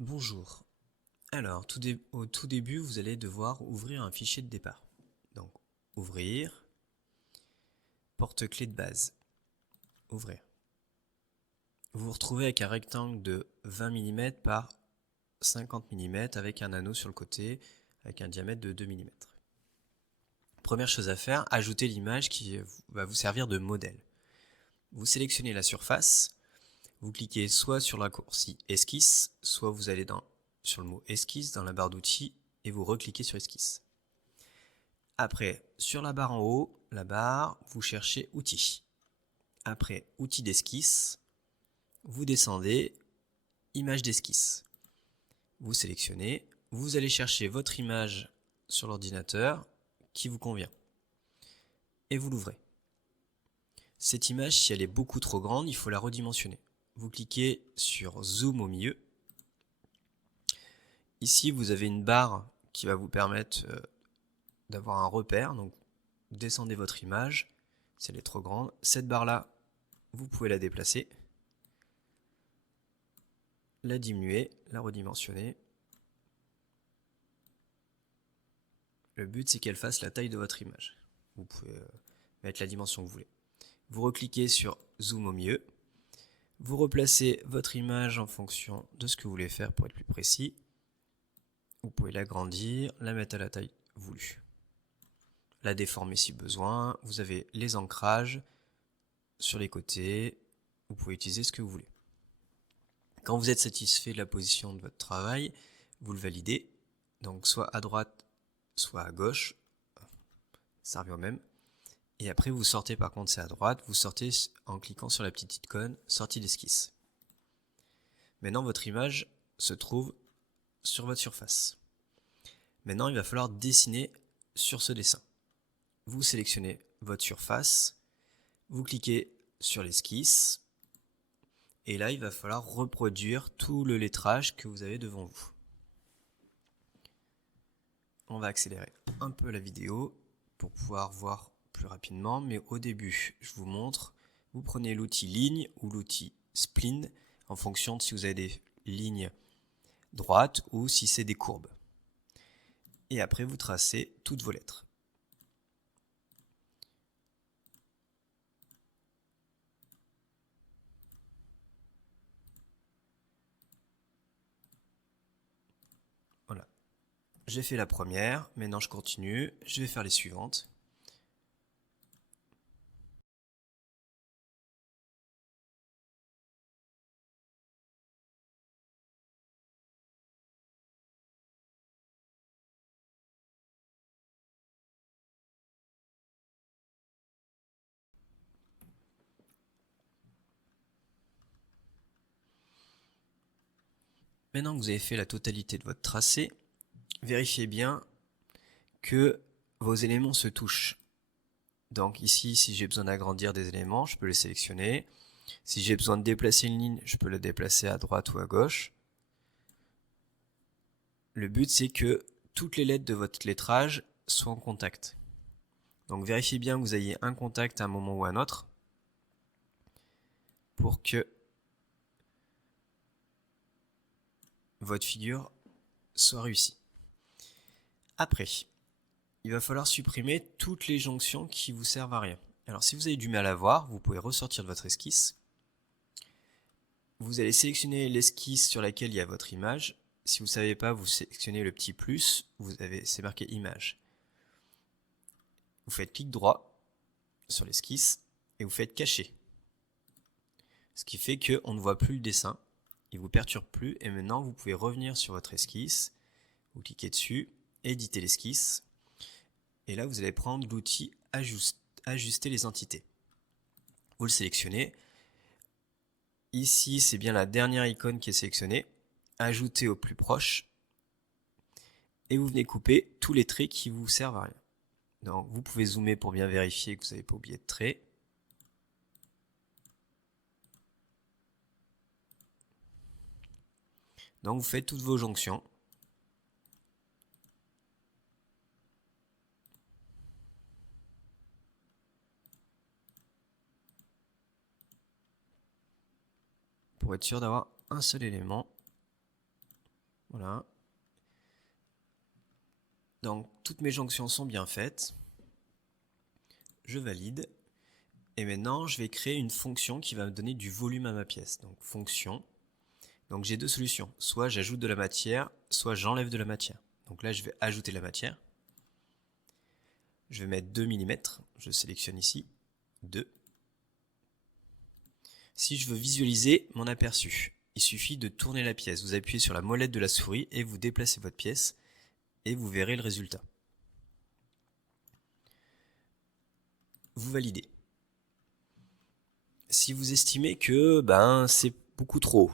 Bonjour. Alors, au tout début, vous allez devoir ouvrir un fichier de départ. Donc, ouvrir, porte-clés de base, ouvrir. Vous vous retrouvez avec un rectangle de 20 mm par 50 mm avec un anneau sur le côté avec un diamètre de 2 mm. Première chose à faire, ajouter l'image qui va vous servir de modèle. Vous sélectionnez la surface, vous cliquez soit sur la raccourci esquisse, soit vous allez sur le mot esquisse dans la barre d'outils et vous recliquez sur esquisse. Après, sur la barre en haut, vous cherchez outils. Après, outils d'esquisse, vous descendez, image d'esquisse. Vous sélectionnez, vous allez chercher votre image sur l'ordinateur qui vous convient. Et vous l'ouvrez. Cette image, si elle est beaucoup trop grande, il faut la redimensionner. Vous cliquez sur Zoom au milieu. Ici, vous avez une barre qui va vous permettre d'avoir un repère. Donc, descendez votre image, si elle est trop grande. Cette barre-là, vous pouvez la déplacer, la diminuer, la redimensionner. Le but, c'est qu'elle fasse la taille de votre image. Vous pouvez mettre la dimension que vous voulez. Vous recliquez sur Zoom au milieu. Vous replacez votre image en fonction de ce que vous voulez faire pour être plus précis. Vous pouvez l'agrandir, la mettre à la taille voulue. La déformer si besoin. Vous avez les ancrages sur les côtés. Vous pouvez utiliser ce que vous voulez. Quand vous êtes satisfait de la position de votre travail, vous le validez. Donc soit à droite, soit à gauche. Ça revient au même. Et après, vous sortez, par contre, c'est à droite, vous sortez en cliquant sur la petite icône sortie d'esquisse. Maintenant, votre image se trouve sur votre surface. Maintenant, il va falloir dessiner sur ce dessin. Vous sélectionnez votre surface, vous cliquez sur l'esquisse, et là, il va falloir reproduire tout le lettrage que vous avez devant vous. On va accélérer un peu la vidéo pour pouvoir voir plus rapidement, mais au début, je vous montre, vous prenez l'outil ligne ou l'outil spline en fonction de si vous avez des lignes droites ou si c'est des courbes. Et après, vous tracez toutes vos lettres. Voilà. J'ai fait la première, maintenant je continue, je vais faire les suivantes. Maintenant que vous avez fait la totalité de votre tracé, vérifiez bien que vos éléments se touchent. Donc ici, si j'ai besoin d'agrandir des éléments, je peux les sélectionner. Si j'ai besoin de déplacer une ligne, je peux la déplacer à droite ou à gauche. Le but, c'est que toutes les lettres de votre lettrage soient en contact. Donc vérifiez bien que vous ayez un contact à un moment ou à un autre pour que votre figure soit réussie. Après, il va falloir supprimer toutes les jonctions qui vous servent à rien. Alors si vous avez du mal à voir, vous pouvez ressortir de votre esquisse. Vous allez sélectionner l'esquisse sur laquelle il y a votre image. Si vous ne savez pas, vous sélectionnez le petit plus, c'est marqué image. Vous faites clic droit sur l'esquisse et vous faites cacher. Ce qui fait qu'on ne voit plus le dessin, il ne vous perturbe plus et maintenant vous pouvez revenir sur votre esquisse, vous cliquez dessus, éditer l'esquisse et là vous allez prendre l'outil ajuster les entités. Vous le sélectionnez. Ici, c'est bien la dernière icône qui est sélectionnée. Ajouter au plus proche. Et vous venez couper tous les traits qui vous servent à rien. Donc, vous pouvez zoomer pour bien vérifier que vous n'avez pas oublié de traits. Donc, vous faites toutes vos jonctions. Pour être sûr d'avoir un seul élément. Voilà. Donc toutes mes jonctions sont bien faites. Je valide. Et maintenant, je vais créer une fonction qui va me donner du volume à ma pièce. Donc fonction. Donc j'ai deux solutions. Soit j'ajoute de la matière, soit j'enlève de la matière. Donc là, je vais ajouter de la matière. Je vais mettre 2 mm. Je sélectionne ici 2. Si je veux visualiser mon aperçu, il suffit de tourner la pièce. Vous appuyez sur la molette de la souris et vous déplacez votre pièce et vous verrez le résultat. Vous validez. Si vous estimez que c'est beaucoup trop,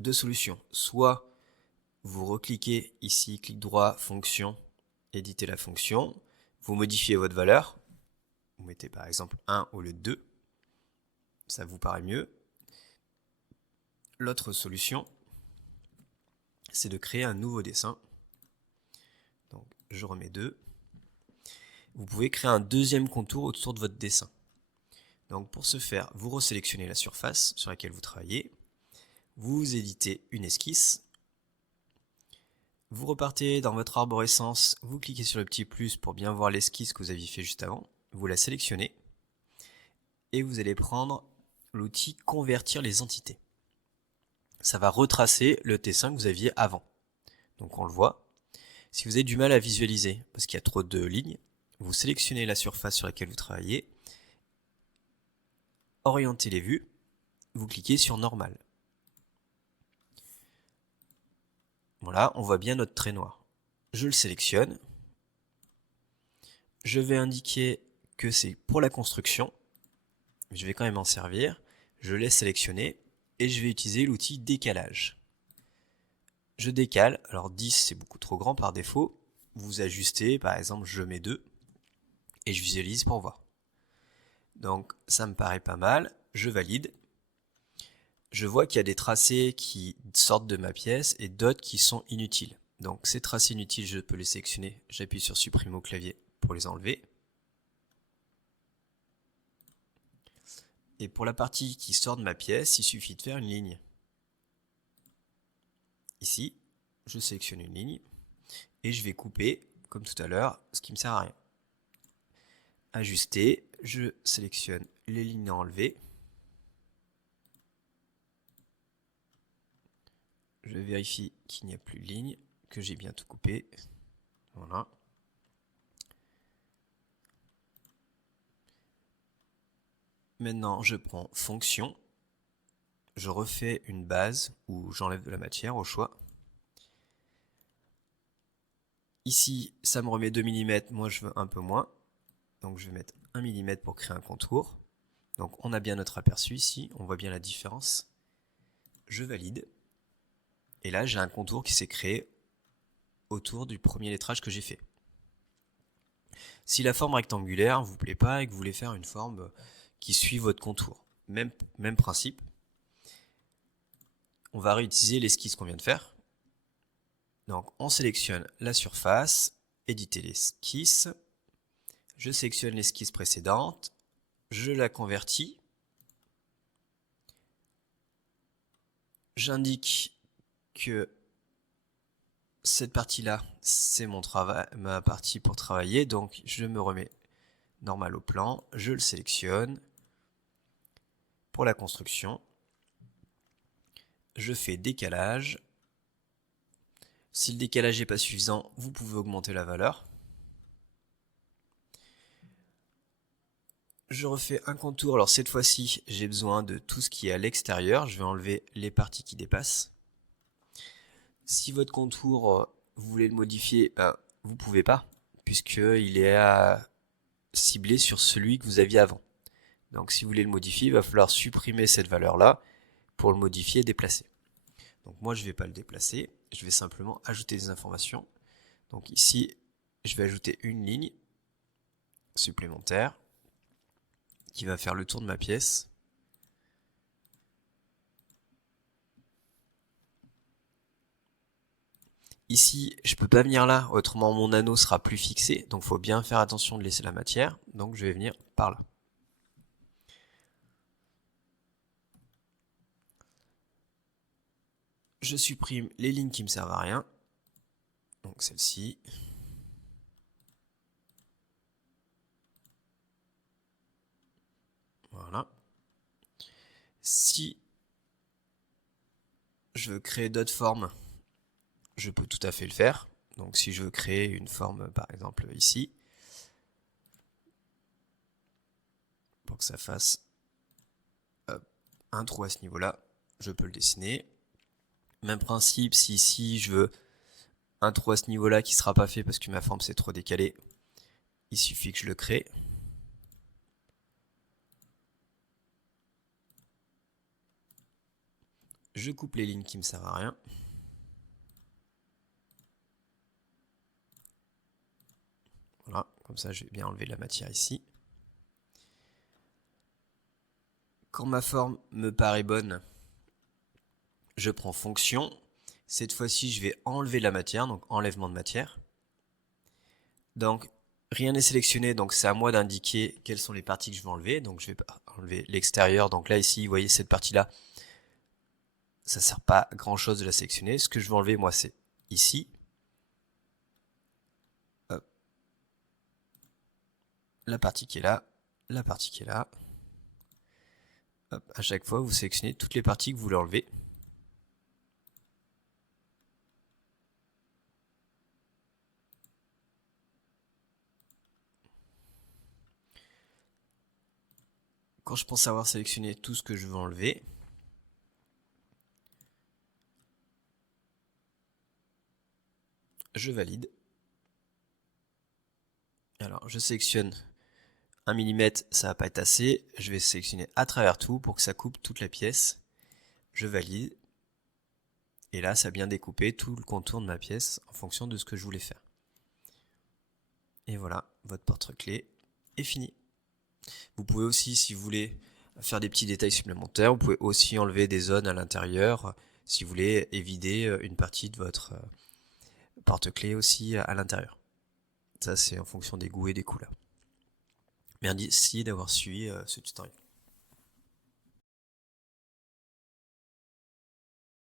deux solutions. Soit vous recliquez ici, clic droit, fonction, éditez la fonction, vous modifiez votre valeur, vous mettez par exemple 1 au lieu de 2, ça vous paraît mieux. L'autre solution, c'est de créer un nouveau dessin. Donc je remets 2. Vous pouvez créer un deuxième contour autour de votre dessin. Donc pour ce faire, vous resélectionnez la surface sur laquelle vous travaillez, vous éditez une esquisse, vous repartez dans votre arborescence, vous cliquez sur le petit plus pour bien voir l'esquisse que vous aviez fait juste avant, vous la sélectionnez et vous allez prendre l'outil convertir les entités. Ça va retracer le dessin que vous aviez avant. Donc on le voit. Si vous avez du mal à visualiser parce qu'il y a trop de lignes, vous sélectionnez la surface sur laquelle vous travaillez, orientez les vues, vous cliquez sur normal. Voilà, on voit bien notre trait noir. Je le sélectionne. Je vais indiquer que c'est pour la construction. Je vais quand même en servir. Je laisse sélectionner et je vais utiliser l'outil décalage. Je décale. Alors 10 c'est beaucoup trop grand par défaut. Vous ajustez, par exemple je mets 2 et je visualise pour voir. Donc ça me paraît pas mal. Je valide. Je vois qu'il y a des tracés qui sortent de ma pièce et d'autres qui sont inutiles. Donc ces tracés inutiles, je peux les sélectionner. J'appuie sur supprimer au clavier pour les enlever. Et pour la partie qui sort de ma pièce, il suffit de faire une ligne. Ici, je sélectionne une ligne et je vais couper, comme tout à l'heure, ce qui ne me sert à rien. Ajuster, je sélectionne les lignes à enlever. Je vérifie qu'il n'y a plus de ligne, que j'ai bien tout coupé. Voilà. Maintenant, je prends fonction. Je refais une base où j'enlève de la matière au choix. Ici, ça me remet 2 mm, moi je veux un peu moins. Donc je vais mettre 1 mm pour créer un contour. Donc on a bien notre aperçu ici, on voit bien la différence. Je valide. Et là, j'ai un contour qui s'est créé autour du premier lettrage que j'ai fait. Si la forme rectangulaire ne vous plaît pas et que vous voulez faire une forme qui suit votre contour, même principe. On va réutiliser l'esquisse qu'on vient de faire. Donc on sélectionne la surface, éditer l'esquisse. Je sélectionne l'esquisse précédente, je la convertis. J'indique que cette partie-là, c'est ma partie pour travailler, donc je me remets normal au plan, je le sélectionne. Pour la construction, je fais décalage. Si le décalage n'est pas suffisant, vous pouvez augmenter la valeur. Je refais un contour, alors cette fois-ci, j'ai besoin de tout ce qui est à l'extérieur, je vais enlever les parties qui dépassent. Si votre contour, vous voulez le modifier, vous ne pouvez pas, puisqu'il est à cibler sur celui que vous aviez avant. Donc si vous voulez le modifier, il va falloir supprimer cette valeur-là pour le modifier et déplacer. Donc moi je ne vais pas le déplacer, je vais simplement ajouter des informations. Donc ici, je vais ajouter une ligne supplémentaire qui va faire le tour de ma pièce. Ici, je ne peux pas venir là, autrement mon anneau sera plus fixé, donc il faut bien faire attention de laisser la matière, donc je vais venir par là. Je supprime les lignes qui ne me servent à rien, Donc celle-ci. Voilà. Si je veux créer d'autres formes, je peux tout à fait le faire. Donc si je veux créer une forme, par exemple ici, pour que ça fasse un trou à ce niveau-là, je peux le dessiner. Même principe, si ici je veux un trou à ce niveau-là qui ne sera pas fait parce que ma forme s'est trop décalée, il suffit que je le crée. Je coupe les lignes qui ne me servent à rien. Voilà, comme ça je vais bien enlever la matière ici. Quand ma forme me paraît bonne, je prends fonction. Cette fois-ci, je vais enlever la matière, donc enlèvement de matière. Donc, rien n'est sélectionné, donc c'est à moi d'indiquer quelles sont les parties que je vais enlever. Donc, je vais enlever l'extérieur. Donc là, ici, vous voyez cette partie-là, ça ne sert pas à grand-chose de la sélectionner. Ce que je vais enlever, moi, c'est ici. Hop. La partie qui est là, la partie qui est là. Hop. À chaque fois, vous sélectionnez toutes les parties que vous voulez enlever. Quand je pense avoir sélectionné tout ce que je veux enlever, je valide. Alors, je sélectionne 1 mm, ça va pas être assez. Je vais sélectionner à travers tout pour que ça coupe toute la pièce. Je valide. Et là, ça a bien découpé tout le contour de ma pièce en fonction de ce que je voulais faire. Et voilà, votre porte-clés est fini. Vous pouvez aussi, si vous voulez faire des petits détails supplémentaires, vous pouvez aussi enlever des zones à l'intérieur si vous voulez évider une partie de votre porte-clés aussi à l'intérieur. Ça, c'est en fonction des goûts et des couleurs. Merci d'avoir suivi ce tutoriel.